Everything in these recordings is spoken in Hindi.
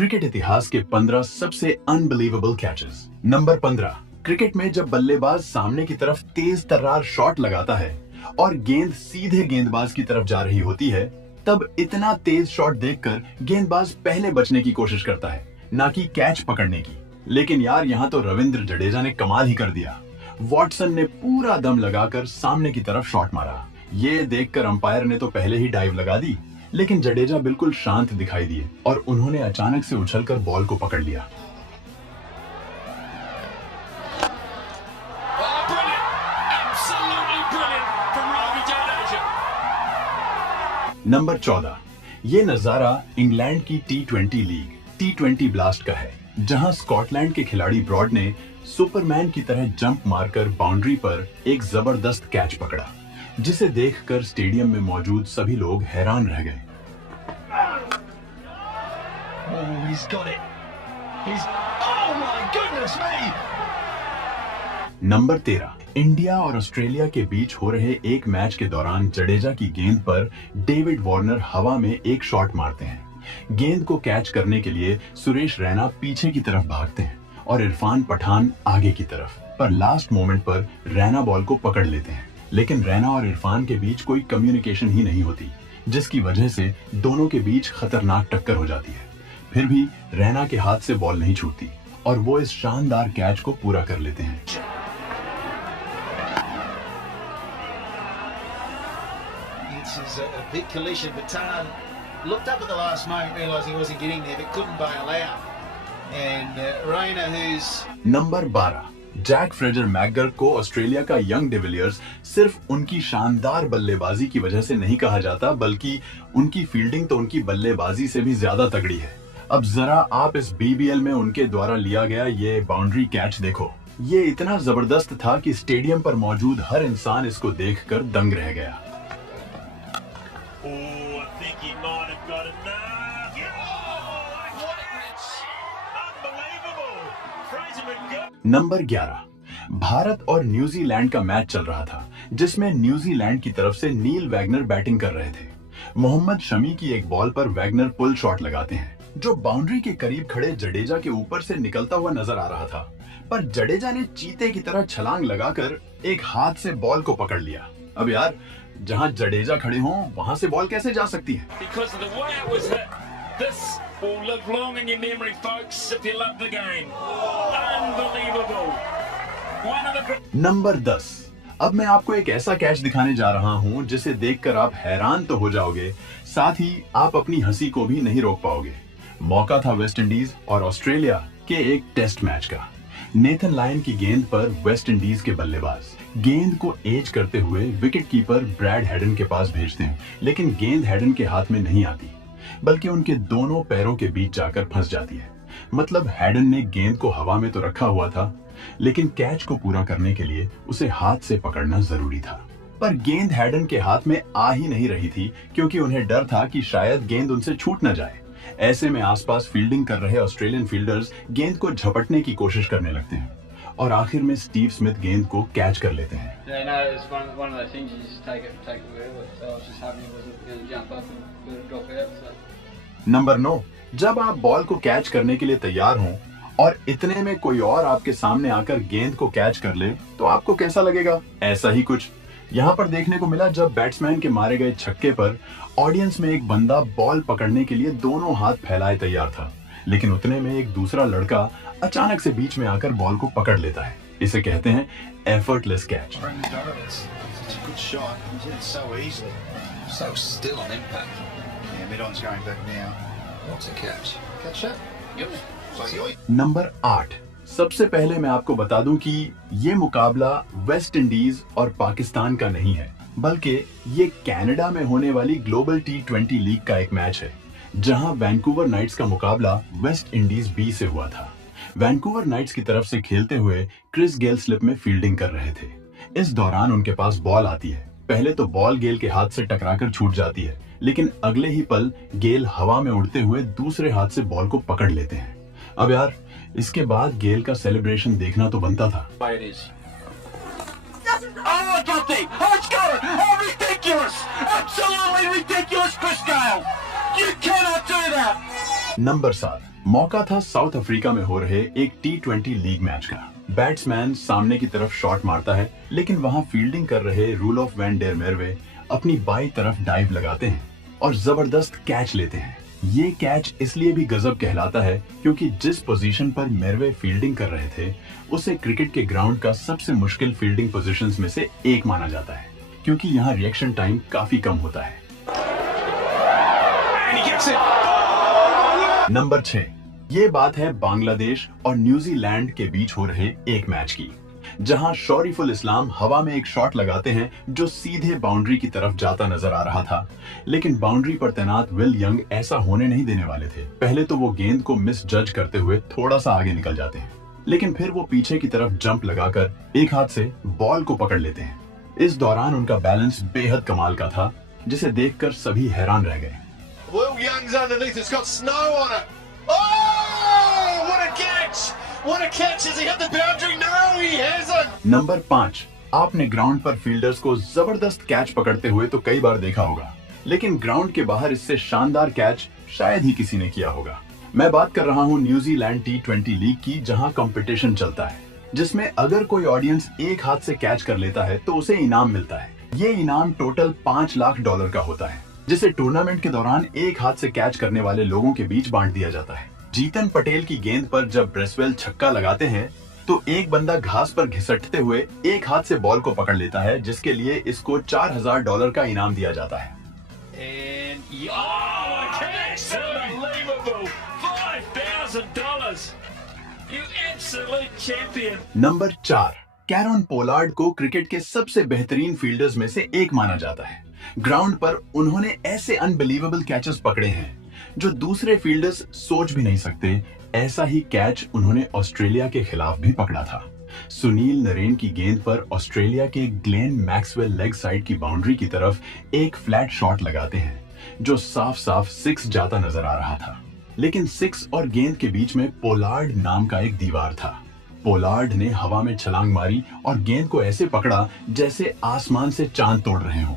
क्रिकेट इतिहास के 15 सबसे अनबिलीवेबल कैचेस। नंबर 15। क्रिकेट में जब बल्लेबाज सामने की तरफ तेज तर्रार शॉट लगाता है और गेंद सीधे गेंदबाज की तरफ जा रही होती है, तब इतना तेज शॉट देखकर गेंदबाज पहले बचने की कोशिश करता है, ना कि कैच पकड़ने की। लेकिन यार, यहाँ तो रविंद्र जडेजा ने कमाल ही कर दिया। वॉटसन ने पूरा दम लगाकर सामने की तरफ शॉट मारा। ये देखकर अंपायर ने तो पहले ही डाइव लगा दी, लेकिन जडेजा बिल्कुल शांत दिखाई दिए और उन्होंने अचानक से उछलकर बॉल को पकड़ लिया। नंबर 14। ये नजारा इंग्लैंड की T20 लीग T20 ब्लास्ट का है, जहां स्कॉटलैंड के खिलाड़ी ब्रॉड ने सुपरमैन की तरह जंप मारकर बाउंड्री पर एक जबरदस्त कैच पकड़ा, जिसे देखकर स्टेडियम में मौजूद सभी लोग हैरान रह गए। नंबर 13। इंडिया और ऑस्ट्रेलिया के बीच हो रहे एक मैच के दौरान जडेजा की गेंद पर डेविड वार्नर हवा में एक शॉट मारते हैं। गेंद को कैच करने के लिए सुरेश रैना पीछे की तरफ भागते हैं और इरफान पठान आगे की तरफ, पर लास्ट मोमेंट पर रैना बॉल को पकड़ लेते हैं। लेकिन रैना और इरफान के बीच कोई कम्युनिकेशन ही नहीं होती, जिसकी वजह से दोनों के बीच खतरनाक टक्कर हो जाती है। फिर भी रैना के हाथ से बॉल नहीं छूटती और वो इस शानदार कैच को पूरा कर लेते हैं। नंबर 12। जैक फ्रेजर मैकगर को ऑस्ट्रेलिया का यंग डिविलियर्स सिर्फ उनकी शानदार बल्लेबाजी की वजह से नहीं कहा जाता, बल्कि उनकी फील्डिंग तो उनकी बल्लेबाजी से भी ज्यादा तगड़ी है। अब जरा आप इस BBL में उनके द्वारा लिया गया ये बाउंड्री कैच देखो। ये इतना जबरदस्त था कि स्टेडियम पर मौजूद हर इंसान इसको देखकर दंग रह गया। नंबर 11। भारत और न्यूजीलैंड का मैच चल रहा था, जिसमें न्यूजीलैंड की तरफ से नील वैगनर बैटिंग कर रहे थे। मोहम्मद शमी की एक बॉल पर वैगनर पुल शॉट लगाते हैं, जो बाउंड्री के करीब खड़े जडेजा के ऊपर से निकलता हुआ नजर आ रहा था। पर जडेजा ने चीते की तरह छलांग लगाकर एक हाथ से बॉल को पकड़ लिया। अब यार, जहां जडेजा खड़े हों वहां से बॉल कैसे जा सकती है? will live long in your memory, folks, if you love the game. Unbelievable. Number 10। अब मैं आपको एक ऐसा कैच दिखाने जा रहा हूं जिसे देखकर आप हैरान तो हो जाओगे, साथ ही आप अपनी हंसी को भी नहीं रोक पाओगे। मौका था वेस्ट इंडीज और ऑस्ट्रेलिया के एक टेस्ट मैच का। नेथन लायन की गेंद पर वेस्ट इंडीज के बल्लेबाज गेंद को एज करते हुए विकेट कीपर ब्रैड हेडन के पास भेजते हैं, लेकिन गेंद हेडन के हाथ में नहीं आती, बल्कि उनके दोनों पैरों के बीच जाकर फंस जाती है। मतलब हेडन ने गेंद को हवा में तो रखा हुआ था, लेकिन कैच को पूरा करने के लिए उसे हाथ से पकड़ना जरूरी था। पर गेंद हेडन के हाथ में आ ही नहीं रही थी, क्योंकि उन्हें डर था कि शायद गेंद उनसे छूट न जाए। ऐसे में आसपास फील्डिंग कर रहे ऑस्ट्रेलियन फील्डर्स गेंद को झपटने की कोशिश करने लगते हैं और आखिर में स्टीव स्मिथ गेंद को कैच कर लेते हैं। नंबर 9। जब आप बॉल को कैच करने के लिए तैयार हों और इतने में कोई और आपके सामने आकर गेंद को कैच कर ले, तो आपको कैसा लगेगा? ऐसा ही कुछ यहाँ पर देखने को मिला, जब बैट्समैन के मारे गए छक्के पर ऑडियंस में एक बंदा बॉल पकड़ने के लिए दोनों हाथ फैलाए तैयार था, लेकिन उतने में एक दूसरा लड़का अचानक से बीच में आकर बॉल को पकड़ लेता है। इसे कहते हैं एफर्टलेस कैच। नंबर 8। सबसे पहले मैं आपको बता दूं कि ये मुकाबला वेस्ट इंडीज और पाकिस्तान का नहीं है, बल्कि ये कनाडा में होने वाली ग्लोबल T20 लीग का एक मैच है, जहां वैंकूवर नाइट्स का मुकाबला वेस्ट इंडीज B से हुआ था। वैंकूवर नाइट्स की तरफ से खेलते हुए क्रिस गेल स्लिप में फील्डिंग कर रहे थे। इस दौरान उनके पास बॉल आती है। पहले तो बॉल गेल के हाथ से टकराकर छूट जाती है, लेकिन अगले ही पल गेल हवा में उड़ते हुए दूसरे हाथ से बॉल को पकड़ लेते हैं। अब यार, इसके बाद गेल का सेलिब्रेशन देखना तो बनता था। नंबर 7। मौका था साउथ अफ्रीका में हो रहे एक T20 लीग मैच का। बैट्समैन सामने की तरफ शॉट मारता है, लेकिन वहां फील्डिंग कर रहे रूलोफ वैन डेर मेरवे अपनी बाई तरफ डाइव लगाते हैं और जबरदस्त कैच लेते हैं। ये कैच इसलिए भी गजब कहलाता है क्योंकि जिस पोजीशन पर मेरवे फील्डिंग कर रहे थे उसे क्रिकेट के ग्राउंड का सबसे मुश्किल फील्डिंग पोजीशंस में से एक माना जाता है, क्योंकि यहाँ रिएक्शन टाइम काफी कम होता है। नंबर 6, ये बात है बांग्लादेश और न्यूजीलैंड के बीच हो रहे एक मैच की, जहां शौरीफुल इस्लाम हवा में एक शॉट लगाते हैं जो सीधे बाउंड्री की तरफ जाता नजर आ रहा था, लेकिन बाउंड्री पर तैनात विल यंग ऐसा होने नहीं देने वाले थे। पहले तो वो गेंद को मिस जज करते हुए थोड़ा सा आगे निकल जाते हैं, लेकिन फिर वो पीछे की तरफ जंप लगाकर एक हाथ से बॉल को पकड़ लेते हैं। इस दौरान उनका बैलेंस बेहद कमाल का था, जिसे देखकर सभी हैरान रह गए। Will Young's underneath, it's got snow on it. Oh, what a catch! What a catch! Has he hit the boundary? No, he hasn't. Number 5, आपने ग्राउंड पर फील्डर्स को जबरदस्त कैच पकड़ते हुए तो कई बार देखा होगा, लेकिन ग्राउंड के बाहर इससे शानदार कैच शायद ही किसी ने किया होगा। मैं बात कर रहा हूँ न्यूजीलैंड T20 लीग की, जहाँ कंपटीशन चलता है, जिसमें अगर कोई ऑडियंस एक हाथ से कैच कर लेता है तो उसे इनाम मिलता है। ये इनाम टोटल $5 लाख का होता है, जिसे टूर्नामेंट के दौरान एक हाथ से कैच करने वाले लोगों के बीच बांट दिया जाता है। जीतन पटेल की गेंद पर जब ब्रेसवेल छक्का लगाते हैं तो एक बंदा घास पर घिसटते हुए एक हाथ से बॉल को पकड़ लेता है, जिसके लिए इसको $4000 का इनाम दिया जाता है। नंबर 4, कैरन पोलार्ड को क्रिकेट के सबसे बेहतरीन फील्डर्स में से एक माना जाता है। ग्राउंड पर उन्होंने ऐसे अनबिलीवेबल कैचेस पकड़े हैं जो दूसरे फील्डर्स सोच भी नहीं सकते। ऐसा ही कैच उन्होंने ऑस्ट्रेलिया के खिलाफ भी पकड़ा था। सुनील नरेन की गेंद पर ऑस्ट्रेलिया के ग्लेन मैक्सवेल लेग साइड की बाउंड्री की तरफ एक फ्लैट शॉट लगाते हैं जो साफ साफ 6 जाता नजर आ रहा था, लेकिन 6 और गेंद के बीच में पोलार्ड नाम का एक दीवार था। पोलार्ड ने हवा में छलांग मारी और गेंद को ऐसे पकड़ा जैसे आसमान से चांद तोड़ रहे हों।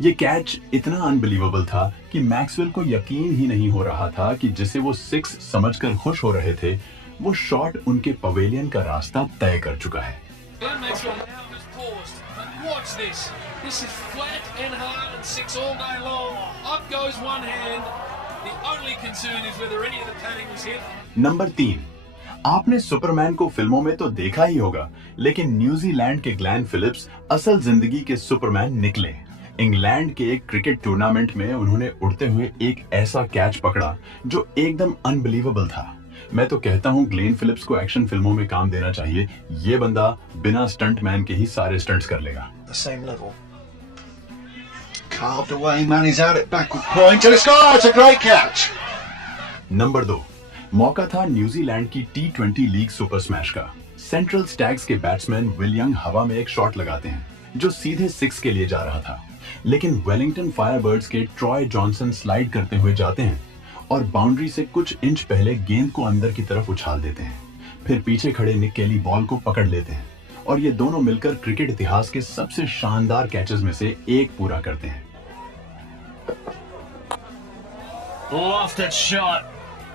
ये कैच इतना अनबिलीवेबल था कि मैक्सवेल को यकीन ही नहीं हो रहा था कि जिसे वो 6 समझकर खुश हो रहे थे, वो शॉट उनके पवेलियन का रास्ता तय कर चुका है। नंबर 3, आपने सुपरमैन को फिल्मों में तो देखा ही होगा, लेकिन न्यूजीलैंड के ग्लेन फिलिप्स असल जिंदगी के सुपरमैन निकले। इंग्लैंड के एक क्रिकेट टूर्नामेंट में उन्होंने उड़ते हुए एक ऐसा कैच पकड़ा जो एकदम अनबिलीवेबल था। मैं तो कहता हूँ ग्लेन फिलिप्स को एक्शन फिल्मों में काम देना चाहिए। ये बंदा बिना स्टंट मैन के ही सारे स्टंट्स कर लेगा। नंबर 2, मौका था न्यूजीलैंड की T20 लीग सुपर स्मैश का। सेंट्रल स्टैग्स के बैट्समैन विल यंग हवा में एक शॉट लगाते हैं जो सीधे 6 के लिए जा रहा था, लेकिन वेलिंगटन फायरबर्ड्स के ट्रॉय जॉनसन स्लाइड करते हुए जाते हैं और बाउंड्री से कुछ इंच पहले गेंद को अंदर की तरफ उछाल देते हैं। फिर पीछे खड़े निक केली बॉल को पकड़ लेते हैं और ये दोनों मिलकर क्रिकेट इतिहास के सबसे शानदार कैचेस में से एक पूरा करते हैं। Lofted shot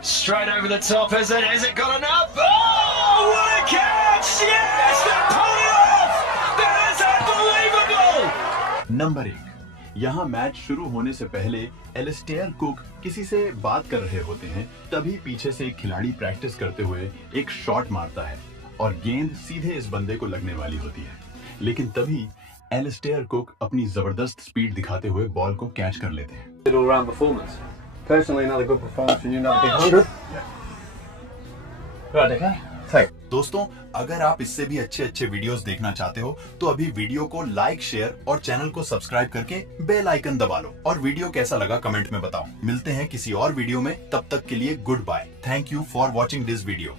straight over the top. Has it got enough? Oh, what a catch! Yes, they pulled it off. That is unbelievable. Number 1, यहाँ मैच शुरू होने से पहले एलिस्टेयर कुक किसी से बात कर रहे होते हैं, तभी पीछे से एक खिलाड़ी प्रैक्टिस करते हुए एक शॉट मारता है और गेंद सीधे इस बंदे को लगने वाली होती है, लेकिन तभी एलिस्टेयर कुक अपनी जबरदस्त स्पीड दिखाते हुए बॉल को कैच कर लेते हैं। All round performance. Personally, another good performance for you, another big 100. Right, okay. Thanks. दोस्तों, अगर आप इससे भी अच्छे वीडियोस देखना चाहते हो तो अभी वीडियो को लाइक, शेयर और चैनल को सब्सक्राइब करके बेल आइकन दबा लो और वीडियो कैसा लगा कमेंट में बताओ। मिलते हैं किसी और वीडियो में, तब तक के लिए goodbye. Thank you for watching this video.